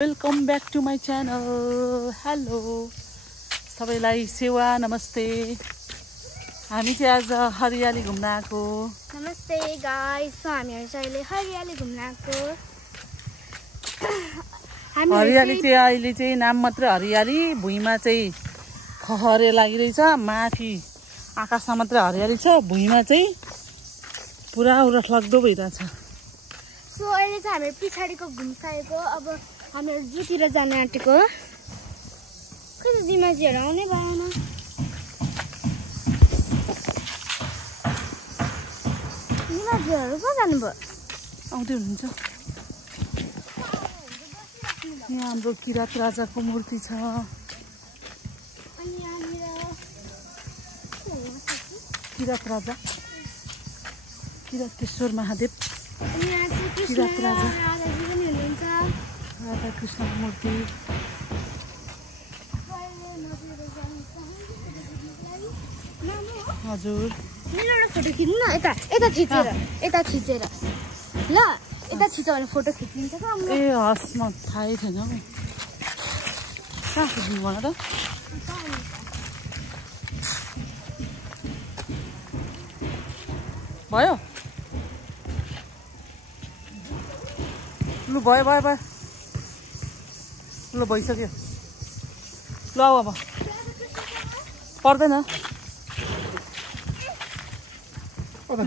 Welcome back to my channel. Hello सबैलाई सेवा नमस्ते। हामी चाहिँ आज हरियाली घुम्न आएको। नमस्ते गाइस, हामीहरु चाहिँ अहिले हरियाली घुम्न आएको। हरियाली चाहिँ अहिले चाहिँ नाम मात्र हरियाली, भुइँमा चाहिँ खहरे लागिरहेछ। माथि आकाशमा मात्र हरियाली छ, भुइँमा चाहिँ पुरा उरसलाग्दो भइरहेछ। सो अहिले चाहिँ हामी पछाडिको घुम्साएको। अब हामीहरु जुतिर जान आँटेको। खै त दिमाजीहरु आउनै भएन। दिमाजीहरु कहाँ जानुभयो? आउँदै हुनुहुन्छ। यहाँ हाम्रो किरात राजाको मूर्ति छ। अनि यहाँनिर किरात राजा, किरातेश्वर महादेव, अनि यहाँ चाहिँ कृष्ण किरात राजा, राजाजी पनि हुनुहुन्छ। राधा कृष्णको मूर्ति। हजुर मेरो एउटा फोटो खिच्नु न। यता यता खिचेर यता खिचेर ल, यता खिच्यो भने फोटो खिचिन्छ क्या। ए हस्, म थाहै छैन हौ। कहाँ खिच्नु भन त। भयो लु, भयो भयो भयो लु, भइसक्यो। ल अब पर्दैन,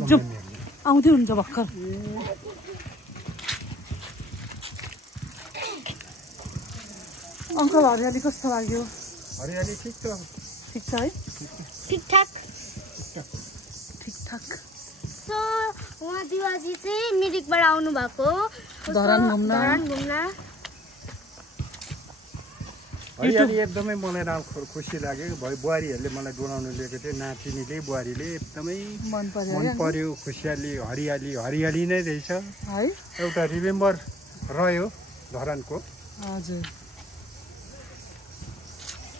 जाउँ। आउँदै हुन्छ भर्खर। अङ्कल हरियाली कस्तो लाग्यो? हरियाली ठिक छ, ठिक छ है, ठिकठाक। ठिकठाक। सो उहाँ दिवाजी चाहिँ मिरिकबाट आउनु भएको धरान घुम्न। हरियाली एकदमै मलाई खुसी लाग्यो। बुहारीहरूले मलाई डुलाउनु लिएको थियो, नातिनीले बुहारीले एकदमै मन पर्यो। खुसियाली हरियाली हरियाली नै रहेछ है। एउटा रिमेम्बर रह्यो धरानको। हजुर,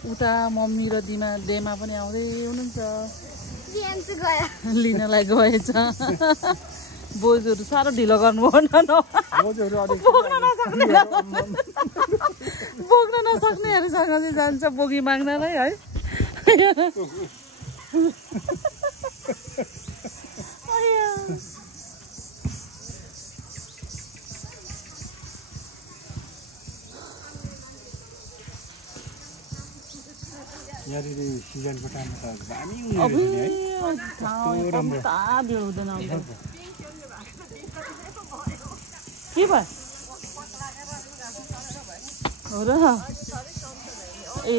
उता मम्मी र देमा पनि आउँदै हुनुहुन्छ। लिनलाई गएछ। बोजूहरू साह्रो ढिलो गर्नुभयो न। बोक्न नसक्नेहरूसँग चाहिँ जान्छ बोगी माग्नलाई है। यहाँनिर सिजनको टाइममा त दामी के भयो हो र? ए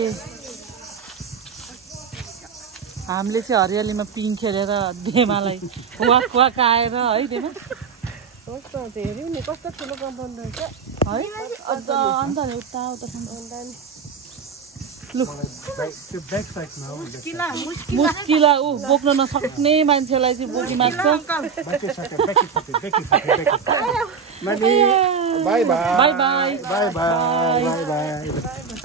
हामीले चाहिँ हरियालीमा पिङ खेलेर देमालाई वाक वाक आएर है। देमा कस्तो हेऱ्यौ नि, कस्तो ठुलो कम्पाउन्ड रहेछ है। अन्त उतासम्म लु, मुस्किला ऊ बोक्न नसक्ने मान्छेलाई चाहिँ बोकी माग्छ। By by by by by by by by.